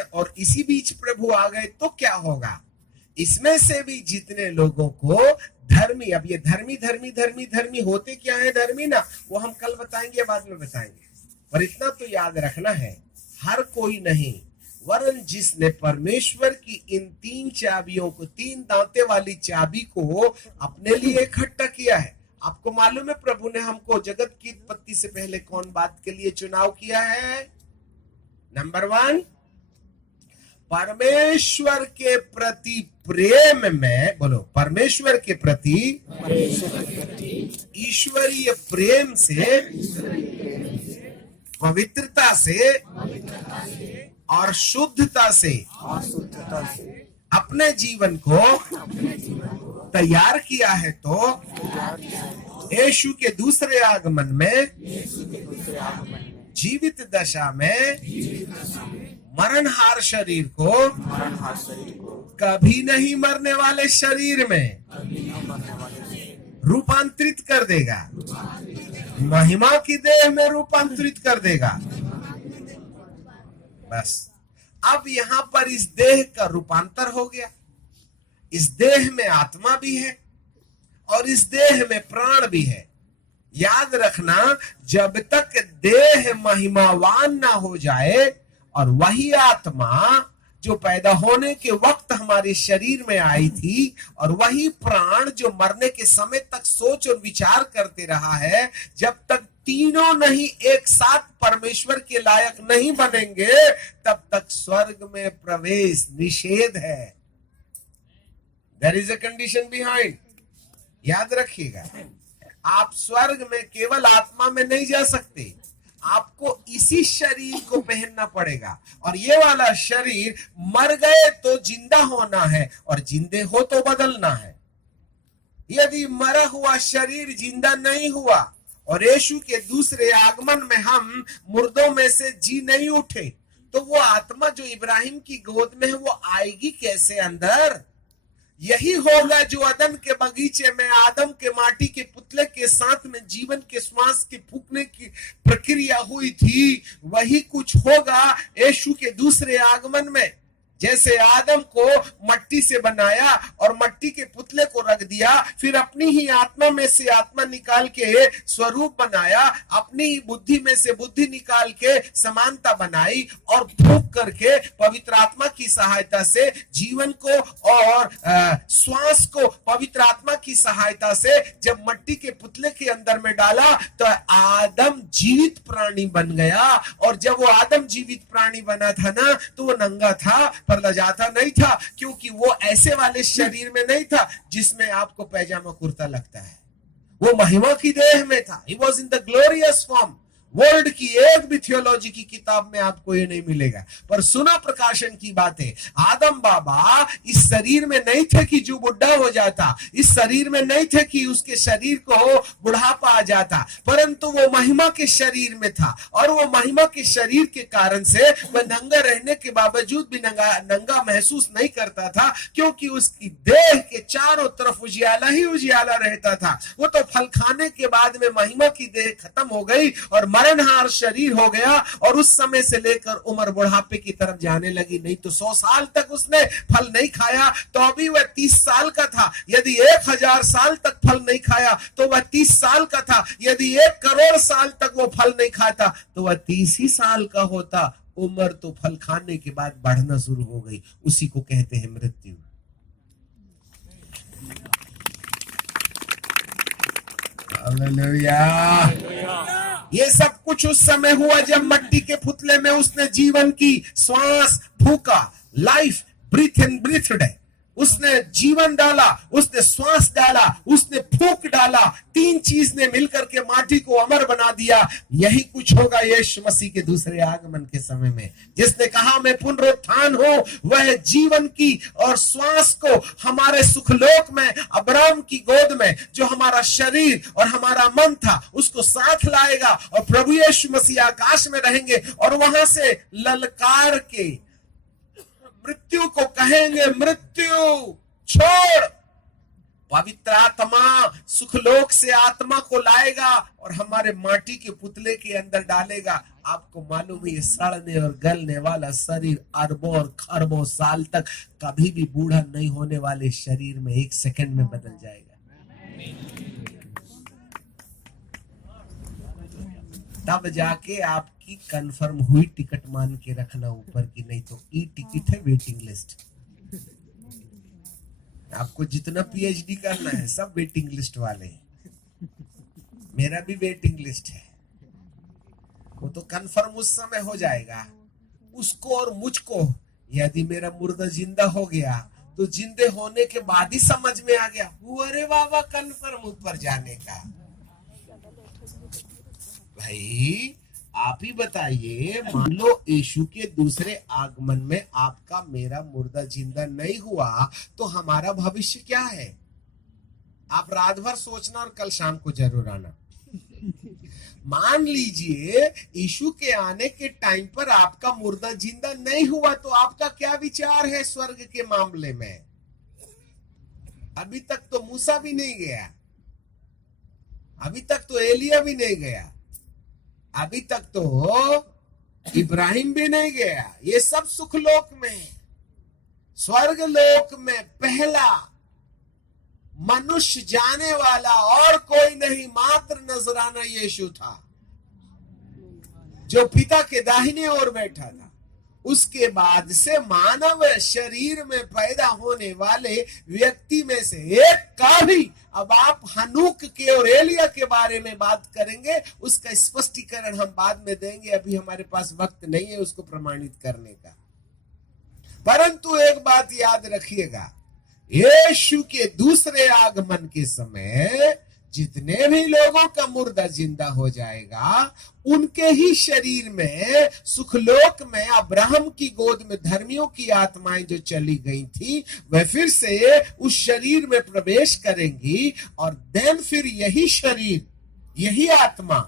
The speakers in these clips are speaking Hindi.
हैं और इसी बीच प्रभु आ गए तो क्या होगा? इसमें से भी जितने लोगों को धर्मी, अब ये धर्मी धर्मी धर्मी धर्मी होते क्या है धर्मी ना, वो हम कल बताएंगे, बाद में बताएंगे। पर इतना तो याद रखना है, हर कोई नहीं, वरन जिसने परमेश्वर की इन 3 चाबियों को, 3 दांते वाली चाबी को अपने लिए इकट्ठा किया है। आपको मालूम है प्रभु ने हमको जगत की उत्पत्ति से पहले कौन बात के लिए चुनाव किया है? नंबर 1, परमेश्वर के प्रति प्रेम में, बोलो परमेश्वर के प्रति ईश्वरीय प्रेम से, पवित्रता से और शुद्धता से अपने जीवन को तैयार किया है, तो यीशु के दूसरे आगमन में जीवित दशा में मरणहार शरीर को कभी नहीं मरने वाले शरीर में रूपांतरित कर देगा, महिमा की देह में रूपांतरित कर देगा। बस अब यहां पर इस देह का रूपांतर हो गया। इस देह में आत्मा भी है और इस देह में प्राण भी है। याद रखना, जब तक देह महिमावान ना हो जाए और वही आत्मा जो पैदा होने के वक्त हमारे शरीर में आई थी और वही प्राण जो मरने के समय तक सोच और विचार करते रहा है, जब तक तीनों नहीं एक साथ परमेश्वर के लायक नहीं बनेंगे, तब तक स्वर्ग में प्रवेश निषेध है। There is a condition behind, याद रखिएगा। आप स्वर्ग में केवल आत्मा में नहीं जा सकते, आपको इसी शरीर को पहनना पड़ेगा। और ये वाला शरीर मर गए तो जिंदा होना है और जिंदे हो तो बदलना है। यदि मरा हुआ शरीर जिंदा नहीं हुआ और यीशु के दूसरे आगमन में हम मुर्दों में से जी नहीं उठे, तो वो आत्मा जो इब्राहिम की गोद में है वो आएगी कैसे अंदर? यही होगा जो अदन के बगीचे में आदम के माटी के पुतले के साथ में जीवन के श्वास के फूकने की प्रक्रिया हुई थी, वही कुछ होगा यीशु के दूसरे आगमन में। जैसे आदम को मट्टी से बनाया और मट्टी के पुतले को रख दिया, फिर अपनी ही आत्मा में से आत्मा निकाल के स्वरूप बनाया, अपनी ही बुद्धि में से बुद्धि निकाल के समानता बनाई और फूंक करके पवित्र आत्मा की सहायता से जीवन को और श्वास को पवित्र आत्मा की सहायता से जब मट्टी के पुतले के अंदर में डाला तो आदम जीवित प्राणी बन गया। और जब वो आदम जीवित प्राणी बना था ना, तो वो नंगा था पर लजाता नहीं था, क्योंकि वो ऐसे वाले शरीर में नहीं था जिसमें आपको पैजामा कुर्ता लगता है। वो महिमा की देह में था। He was in the glorious form। World की एक भी थियोलॉजी की किताब में आपको ये नहीं मिलेगा। पर सुना प्रकाशन की बात है, आदम बाबा इस शरीर में नहीं थे कि जो बुढ़ा हो जाता, इस शरीर में नहीं थे कि उसके शरीर को बुढ़ापा आ जाता, परंतु वो महिमा के शरीर में था। और वो महिमा के शरीर के कारण से वह नंगा रहने के बावजूद भी नंगा महसूस नहीं करता था, क्योंकि उसकी देह के चारों तरफ उजियाला ही उजियाला रहता था। वो तो फल खाने के बाद में महिमा की देह खत्म हो गई और मरणहार शरीर हो गया, और उस समय से लेकर उम्र बुढ़ापे की तरफ जाने लगी। नहीं तो 100 साल तक उसने फल नहीं खाया तो अभी वह 30 साल का था। यदि 1000 साल तक फल नहीं खाया तो वह 30 साल का था। यदि 1 करोड़ साल तक वो फल नहीं खाता तो वह 30 ही साल का होता। उम्र तो फल खाने के बाद बढ़ना शुरू हो गई। उसी को कहते हैं मृत्यु। हालेलुया। ये सब कुछ उस समय हुआ जब मट्टी के पुतले में उसने जीवन की श्वास फूका, लाइफ, ब्रीथ एंड ब्रीथड है। उसने जीवन डाला, उसने श्वास डाला, उसने फूंक डाला। 3 चीज ने मिलकर के माटी को अमर बना दिया। यही कुछ होगा यीशु मसीह के दूसरे आगमन के समय में। जिसने कहा मैं पुनरुत्थान हूं, वह जीवन की और श्वास को हमारे सुखलोक में, अब्राहम की गोद में जो हमारा शरीर और हमारा मन था उसको साथ लाएगा, और प्रभु यीशु मसीह आकाश में रहेंगे और वहां से ललकार के मृत्यु को कहेंगे, मृत्यु छोड़। पवित्र आत्मा सुखलोक से आत्मा को लाएगा और हमारे माटी के पुतले के अंदर डालेगा। आपको मालूम है ये सड़ने और गलने वाला शरीर अरबों और खरबों साल तक कभी भी बूढ़ा नहीं होने वाले शरीर में 1 सेकंड में बदल जाएगा। तब जाके आपकी कंफर्म हुई टिकट मान के रखना ऊपर की, नहीं तो ई टिकट है वेटिंग लिस्ट। आपको जितना पीएचडी करना है सब वेटिंग लिस्ट वाले हैं, मेरा भी वेटिंग लिस्ट है। वो तो कंफर्म उस समय हो जाएगा। उसको और मुझको यदि मेरा मुर्दा जिंदा हो गया तो जिंदे होने के बाद ही समझ में आ गया, अरे बाबा कंफर्म ऊपर जाने का। भाई आप ही बताइए, मान लो यीशु के दूसरे आगमन में आपका मेरा मुर्दा जिंदा नहीं हुआ तो हमारा भविष्य क्या है? आप रात भर सोचना और कल शाम को जरूर आना। मान लीजिए यीशु के आने के टाइम पर आपका मुर्दा जिंदा नहीं हुआ तो आपका क्या विचार है स्वर्ग के मामले में? अभी तक तो मूसा भी नहीं गया, अभी तक तो एलिया भी नहीं गया, अभी तक तो इब्राहिम भी नहीं गया। ये सब सुखलोक में। स्वर्ग लोक में पहला मनुष्य जाने वाला और कोई नहीं, मात्र नजराना यीशु था जो पिता के दाहिने ओर बैठा था। उसके बाद से मानव शरीर में पैदा होने वाले व्यक्ति में से एक का भी, अब आप हनूक के और एलिया के बारे में बात करेंगे, उसका स्पष्टीकरण हम बाद में देंगे, अभी हमारे पास वक्त नहीं है उसको प्रमाणित करने का। परंतु एक बात याद रखिएगा, यीशु के दूसरे आगमन के समय जितने भी लोगों का मुर्दा जिंदा हो जाएगा, उनके ही शरीर में सुखलोक में अब्राहम की गोद में धर्मियों की आत्माएं जो चली गई थी वह फिर से उस शरीर में प्रवेश करेंगी। और देन फिर यही शरीर, यही आत्मा,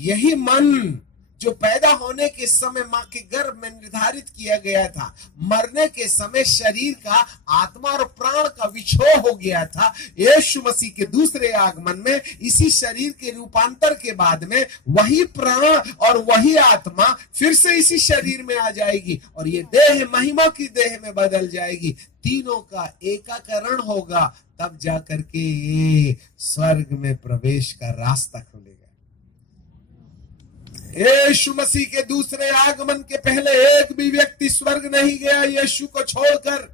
यही मन जो पैदा होने के समय मां के गर्भ में निर्धारित किया गया था, मरने के समय शरीर का आत्मा और प्राण का विछोह हो गया था, यीशु मसीह के दूसरे आगमन में इसी शरीर के रूपांतर के बाद में वही प्राण और वही आत्मा फिर से इसी शरीर में आ जाएगी और ये देह महिमा की देह में बदल जाएगी। तीनों का एकाकरण होगा, तब जाकर के स्वर्ग में प्रवेश का रास्ता खुलेगा। यीशु मसीह के दूसरे आगमन के पहले एक भी व्यक्ति स्वर्ग नहीं गया यीशु को छोड़कर।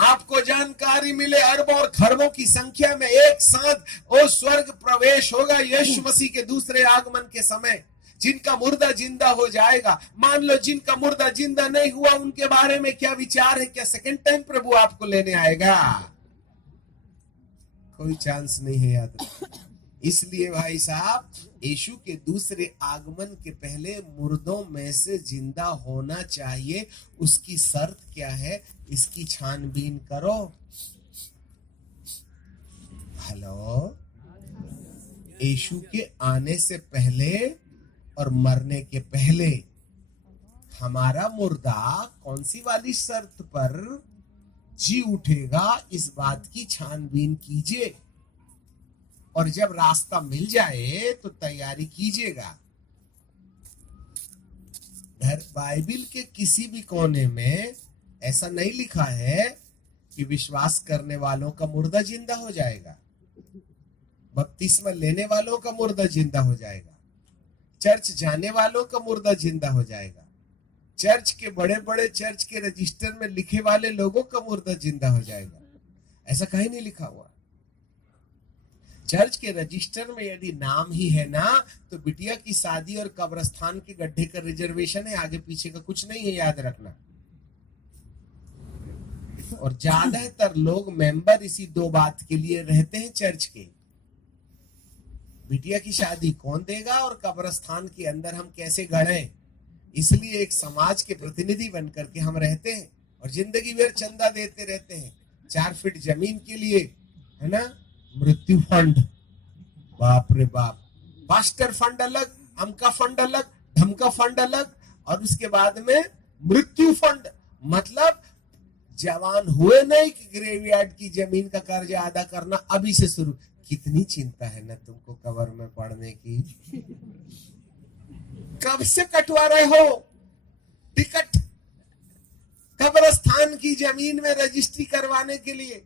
आपको जानकारी मिले अरबों और खरबों की संख्या में एक साथ वो स्वर्ग प्रवेश होगा यीशु मसीह के दूसरे आगमन के समय। जिनका मुर्दा जिंदा हो जाएगा, मान लो जिनका मुर्दा जिंदा नहीं हुआ, उनके बारे में क्या विचार है? क्या सेकंड टाइम प्रभु आपको लेने आएगा? कोई चांस नहीं है, याद रखो। इसलिए भाई साहब, यीशु के दूसरे आगमन के पहले मुर्दों में से जिंदा होना चाहिए। उसकी शर्त क्या है, इसकी छानबीन करो। हेलो, यीशु के आने से पहले और मरने के पहले हमारा मुर्दा कौन सी वाली शर्त पर जी उठेगा, इस बात की छानबीन कीजिए और जब रास्ता मिल जाए तो तैयारी कीजिएगा। बाइबिल के किसी भी कोने में ऐसा नहीं लिखा है कि विश्वास करने वालों का मुर्दा जिंदा हो जाएगा, बपतिस्मा लेने वालों का मुर्दा जिंदा हो जाएगा, चर्च जाने वालों का मुर्दा जिंदा हो जाएगा, चर्च के बड़े बड़े चर्च के रजिस्टर में लिखे वाले लोगों का मुर्दा जिंदा हो जाएगा। ऐसा कहीं नहीं लिखा हुआ। चर्च के रजिस्टर में यदि नाम ही है ना, तो बिटिया की शादी और कब्रस्तान के गड्ढे का रिजर्वेशन है, आगे पीछे का कुछ नहीं है, याद रखना। और ज्यादातर लोग मेंबर इसी दो बात के लिए रहते हैं चर्च के, बिटिया की शादी कौन देगा और कब्रस्तान के अंदर हम कैसे गढ़े। इसलिए एक समाज के प्रतिनिधि बन करके हम रहते हैं और जिंदगी भर चंदा देते रहते हैं। 4 फीट जमीन के लिए, है ना, मृत्यु फंड, बाप रे बाप, पास्टर फंड अलग, अमका फंड अलग, धमका फंड अलग, और उसके बाद में मृत्यु फंड। मतलब जवान हुए नहीं कि ग्रेवयार्ड की जमीन का कर्जा अदा करना अभी से शुरू। कितनी चिंता है ना तुमको कब्र में पड़ने की। कब से कटवा रहे हो टिकट कब्रस्तान की जमीन में रजिस्ट्री करवाने के लिए?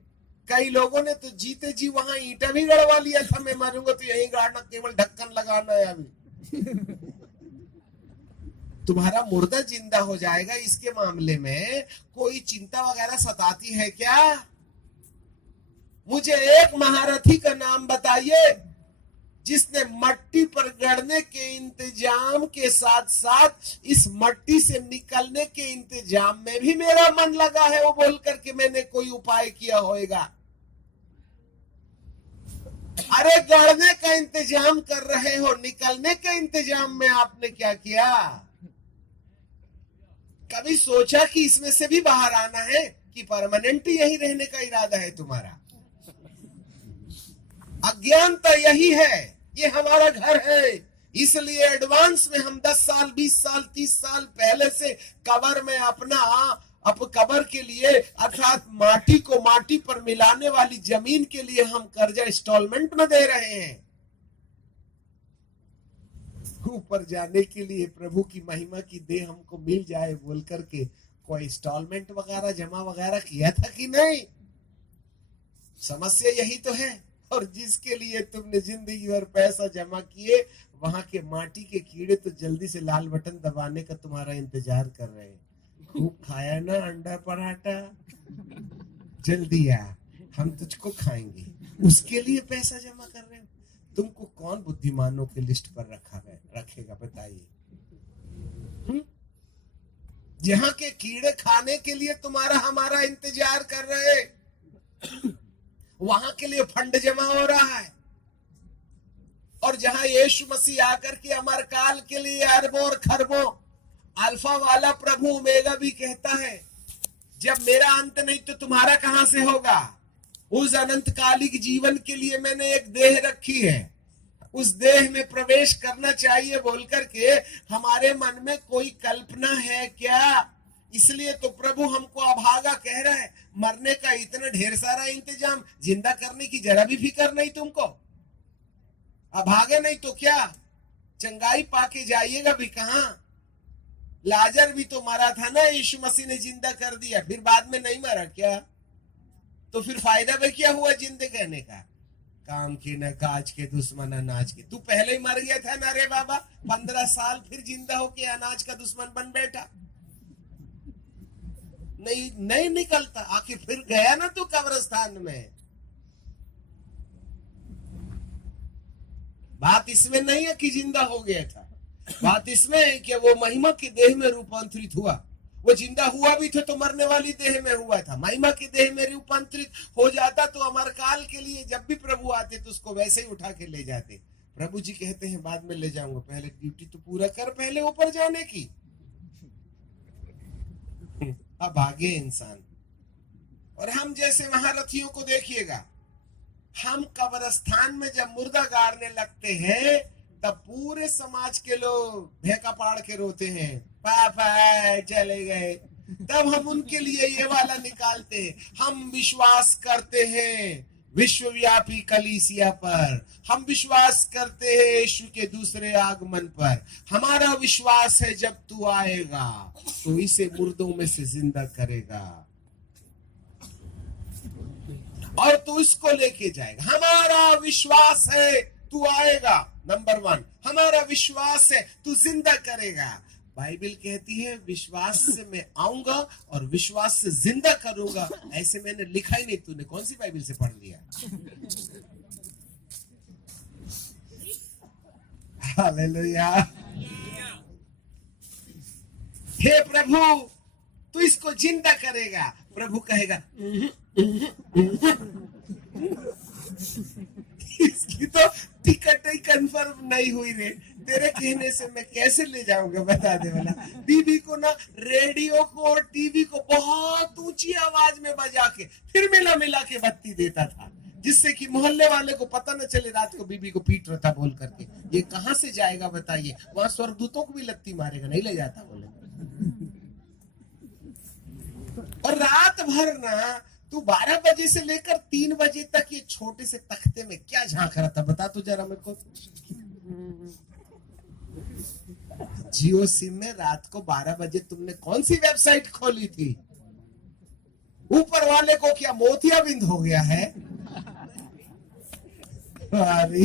कई लोगों ने तो जीते जी वहां ईंटा भी गड़वा लिया था, मैं मारूंगा तो यही गाड़ना, केवल ढक्कन लगाना है अभी। तुम्हारा मुर्दा जिंदा हो जाएगा, इसके मामले में कोई चिंता वगैरह सताती है क्या? मुझे एक महारथी का नाम बताइए जिसने मट्टी पर गड़ने के इंतजाम के साथ साथ इस मट्टी से निकलने के इंतजाम में भी मेरा मन लगा है, वो बोल करके मैंने कोई उपाय किया होगा। अरे गड़ने का इंतजाम कर रहे हो, निकलने के इंतजाम में आपने क्या किया? कभी सोचा कि इसमें से भी बाहर आना है कि परमानेंट यही रहने का इरादा है तुम्हारा? अज्ञानता यही है, ये हमारा घर है, इसलिए एडवांस में हम 10 साल 20 साल 30 साल पहले से कबर में अब कबर के लिए अर्थात माटी को माटी पर मिलाने वाली जमीन के लिए हम कर्जा इंस्टॉलमेंट में दे रहे हैं। ऊपर जाने के लिए प्रभु की महिमा की देह हमको मिल जाए बोल करके कोई इंस्टॉलमेंट वगैरह जमा वगैरह किया था कि नहीं? समस्या यही तो है। और जिसके लिए तुमने जिंदगी भर पैसा जमा किए, वहां के माटी के कीड़े तो जल्दी से लाल बटन दबाने का तुम्हारा इंतजार कर रहे हैं। खूब खाया ना अंडा पराठा, जल्दी आ, हम तुझको खाएंगे, उसके लिए पैसा जमा कर रहे हो। तुमको कौन बुद्धिमानों के लिस्ट पर रखेगा बताइए? जहां के कीड़े खाने के लिए तुम्हारा हमारा इंतजार कर रहे, वहां के लिए फंड जमा हो रहा है। और जहां यीशु मसीह आकर के अमर काल के लिए अरबों और खरबों, अल्फा वाला प्रभु ओमेगा भी कहता है, जब मेरा अंत नहीं तो तुम्हारा कहां से होगा? उस अनंतकालिक जीवन के लिए मैंने एक देह रखी है, उस देह में प्रवेश करना चाहिए बोल करके हमारे मन में कोई कल्पना है क्या? इसलिए तो प्रभु हमको अभागा कह रहा है। मरने का इतना ढेर सारा इंतजाम, जिंदा करने की जरा भी फिक्र नहीं तुमको। अभागे नहीं तो क्या, चंगाई पाके जाइएगा भी कहां? लाजर भी तो मरा था ना, यीशु मसीह ने जिंदा कर दिया, फिर बाद में नहीं मरा क्या? तो फिर फायदा भी क्या हुआ जिंदे कहने का? काम के न काज के दुश्मन अनाज के। तू पहले ही मर गया था ना रे बाबा, 15 साल फिर जिंदा होके अनाज का दुश्मन बन बैठा। नहीं निकलता, आखिर फिर गया ना तू कब्रिस्तान में। बात इसमें नहीं है कि जिंदा हो गया था, बात इसमें है कि वो महिमा के देह में रूपांतरित हुआ। वो जिंदा हुआ भी था तो मरने वाली देह में हुआ था, महिमा के देह में रूपांतरित हो जाता तो अमर काल के लिए जब भी प्रभु आते तो उसको वैसे ही उठा के ले जाते। प्रभु जी कहते हैं बाद में ले जाऊंगा, पहले ड्यूटी तो पूरा कर, पहले ऊपर जाने की। अब आगे इंसान। और हम जैसे महारथियों को देखिएगा, हम कब्रिस्तान में जब मुर्दा गाड़ने लगते हैं तब पूरे समाज के लोग भेका पाड़ के रोते हैं, पापा चले गए। तब हम उनके लिए ये वाला निकालते हैं, हम विश्वास करते हैं विश्वव्यापी कलीसिया पर, हम विश्वास करते हैं यीशु के दूसरे आगमन पर। हमारा विश्वास है जब तू आएगा तो इसे मुर्दों में से जिंदा करेगा और तू इसको लेके जाएगा। हमारा विश्वास है तू आएगा, नंबर 1 हमारा विश्वास है तू जिंदा करेगा। बाइबल कहती है विश्वास से मैं आऊंगा और विश्वास से जिंदा करूंगा। ऐसे मैंने लिखा ही नहीं, तूने कौन सी बाइबल से पढ़ लिया? हालेलुया। हे प्रभु तू इसको जिंदा करेगा। प्रभु कहेगा इसकी तो टिकट ही कंफर्म नहीं हुई रे, तेरे कहने से मैं कैसे ले जाऊंगा बता दे वाला। बीबी को ना रेडियो को और टीवी को बहुत ऊंची आवाज में बजा के फिर मिला के बत्ती देता था, जिससे कि मोहल्ले वाले को पता न चले रात को बीबी को पीट रहा था बोल करके। ये कहां से जाएगा बताइए? वहां स्वर्गदूतों को भी लगती मारेगा, नहीं ले जाता बोले। और रात भर ना तू 12 बजे से लेकर 3 बजे तक ये छोटे से तख्ते में क्या झांक रहा था बता तो जरा मेरे को। जियो सिम में रात को 12 बजे तुमने कौन सी वेबसाइट खोली थी? ऊपर वाले को क्या मोतियाबिंद हो गया है? अरे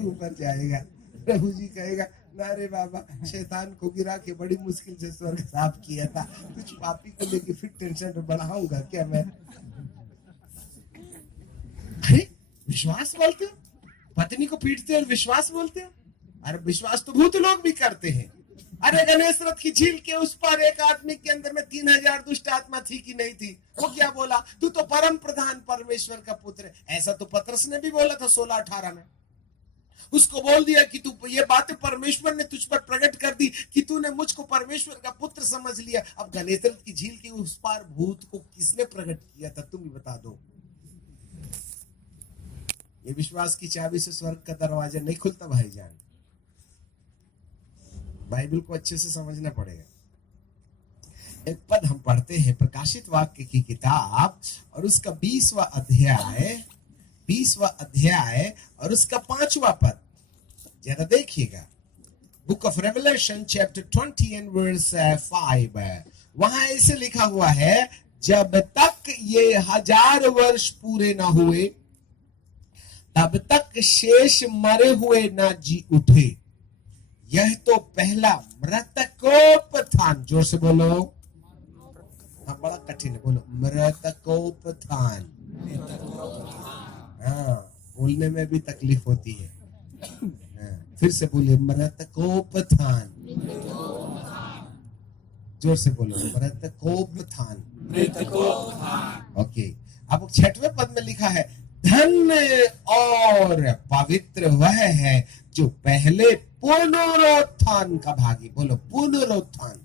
ऊपर जाएगा, प्रभु जी कहेगा ना रे बाबा, शैतान को गिरा के बड़ी मुश्किल से स्वर्ग साफ किया था, कुछ पापी को लेके फिर टेंशन में बढ़ाऊंगा क्या मैं? अरे विश्वास बोलते हो, पत्नी को पीटते हो और विश्वास बोलते हो? अरे विश्वास तो भूत लोग भी करते हैं। अरे गणेश रथ की झील के उस पर एक आदमी के अंदर में 3000 दुष्ट आत्मा थी कि नहीं थी? वो क्या बोला? तू तो परम प्रधान परमेश्वर का पुत्र है। ऐसा तो पतरस ने भी बोला था 16-18 में। उसको बोल दिया कि तू, ये बातें परमेश्वर ने तुझ पर प्रकट कर दी कि तूने मुझको परमेश्वर का पुत्र समझ लिया। अब गणेश रथ की झील के उस पार भूत को किसने प्रकट किया था? तुम ही बता दो। ये विश्वास की चाबी से स्वर्ग का दरवाजा नहीं खुलता भाईजान। बाइबल को अच्छे से समझना पड़ेगा। एक पद हम पढ़ते हैं प्रकाशित वाक्य की किताब और उसका 20वां अध्याय और उसका 5वां पद जरा देखिएगा। Book of Revelation chapter 20 and verse 5। वहां ऐसे लिखा हुआ है, जब तक ये 1000 वर्ष पूरे ना हुए तब तक शेष मरे हुए ना जी उठे। यह तो पहला मृतकोपत्थान। जोर से बोलो। हाँ, बड़ा कठिन है, बोलो मृतकोपत्थान। हाँ, बोलने में भी तकलीफ होती है। हाँ, फिर से बोलिए मृतकोपत्थान। जोर से बोलो मृतकोपत्थान। ओके, अब 6वें पद में लिखा है, धन्य और पवित्र वह है जो पहले पुनरुत्थान का भागी। बोलो पुनरुत्थान,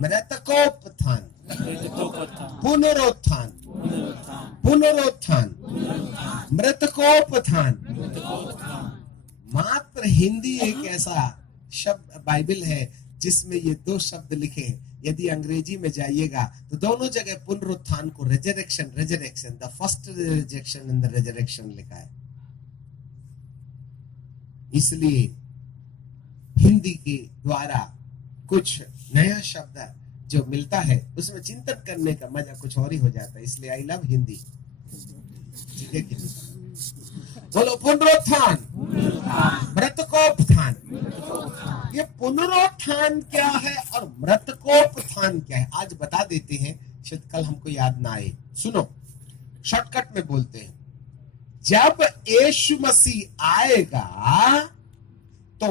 मृतकोपत्थान, पुनरुत्थान, पुनरुत्थान, मृतकोपत्थान। मात्र हिंदी एक ऐसा शब्द बाइबल है जिसमें ये 2 शब्द लिखे हैं। यदि अंग्रेजी में जाइएगा तो दोनों जगह पुनरुत्थान को resurrection, the first resurrection in the resurrection लिखा है। इसलिए हिंदी के द्वारा कुछ नया शब्द जो मिलता है उसमें चिंतन करने का मजा कुछ और ही हो जाता है। इसलिए आई लव हिंदी। ठीक है कि बोलो पुनरुत्थान, मृतकोपत्थान। ये पुनरुत्थान क्या है और मृतकोपत्थान क्या है आज बता देते हैं, शायद कल हमको याद ना आए। सुनो, शॉर्टकट में बोलते हैं। जब यीशु मसीह आएगा तो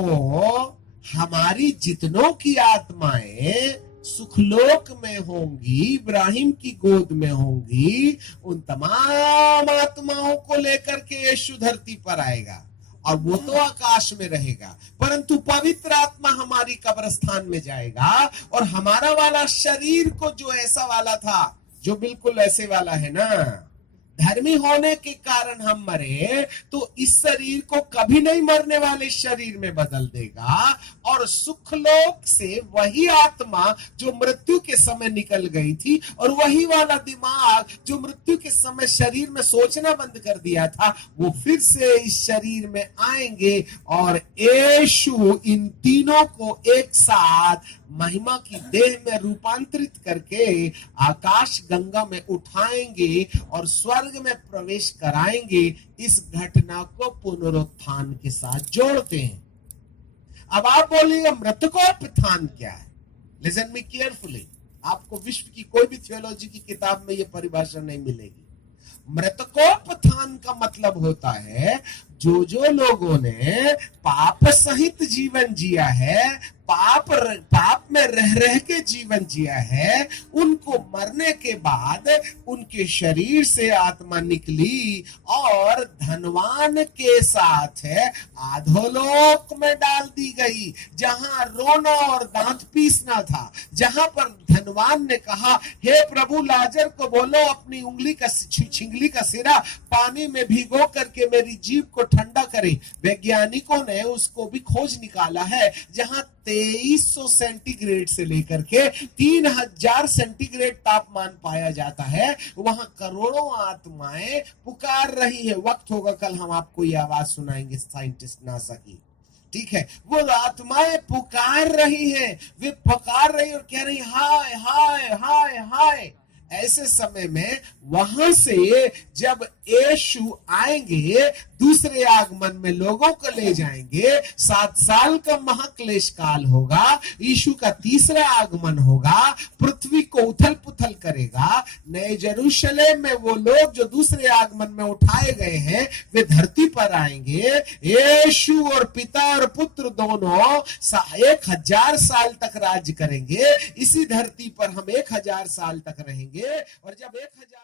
हमारी जितनों की आत्माएं सुखलोक में होंगी, इब्राहिम की गोद में होंगी, उन तमाम आत्माओं को लेकर के यीशु धरती पर आएगा और वो तो आकाश में रहेगा, परंतु पवित्र आत्मा हमारी कब्रिस्तान में जाएगा और हमारा वाला शरीर को जो ऐसा वाला था, जो बिल्कुल ऐसे वाला है ना, धर्मी होने के कारण हम मरे, तो इस शरीर को कभी नहीं मरने वाले शरीर में बदल देगा और सुखलोक से वही आत्मा जो मृत्यु के समय निकल गई थी और वही वाला दिमाग जो मृत्यु के समय शरीर में सोचना बंद कर दिया था, वो फिर से इस शरीर में आएंगे और यीशु इन तीनों को एक साथ महिमा की देह में रूपांतरित करके आकाश गंगा में उठाएंगे और स्वर्ग में प्रवेश कराएंगे। इस घटना को पुनरुत्थान के साथ जोड़ते हैं। अब आप बोलिए मृतकोपत्थान क्या है? Listen me carefully. आपको विश्व की कोई भी थियोलॉजी की किताब में यह परिभाषा नहीं मिलेगी। मृतकोपत्थान का मतलब होता है जो लोगों ने पाप सहित जीवन जिया है, पाप में रह के जीवन जिया है, उनको मरने के बाद उनके शरीर से आत्मा निकली और धनवान के साथ अधोलोक में डाल दी गई, जहां रोना और दांत पीसना था, जहां पर धनवान ने कहा, हे प्रभु लाजर को बोलो अपनी उंगली का छिंगली का सिरा पानी में भिगो करके मेरी जीभ को ठंडा करे। वैज्ञानिकों ने उसको भी खोज निकाला है, जहां 2300 सेंटीग्रेड से लेकर के 3000 सेंटीग्रेड तापमान पाया जाता है, वहां करोड़ों आत्माएं पुकार रही है। वक्त होगा कल हम आपको ये आवाज सुनाएंगे साइंटिस्ट नासा की, ठीक है, वो आत्माएं पुकार रही हैं, वे पुकार रही और कह रही हाय हाय हाय हाय। ऐसे समय में वहां से जब यीशु आएंगे, दूसरे आगमन में लोगों को ले जाएंगे, 7 साल का महाक्लेश काल होगा, यीशु का तीसरा आगमन होगा, पृथ्वी को उथल पुथल करेगा। नए यरूशलेम में वो लोग जो दूसरे आगमन में उठाए गए हैं, वे धरती पर आएंगे। यीशु और पिता और पुत्र दोनों 1000 साल तक राज्य करेंगे। इसी धरती पर हम 1000 साल तक रहेंगे, और जब 1000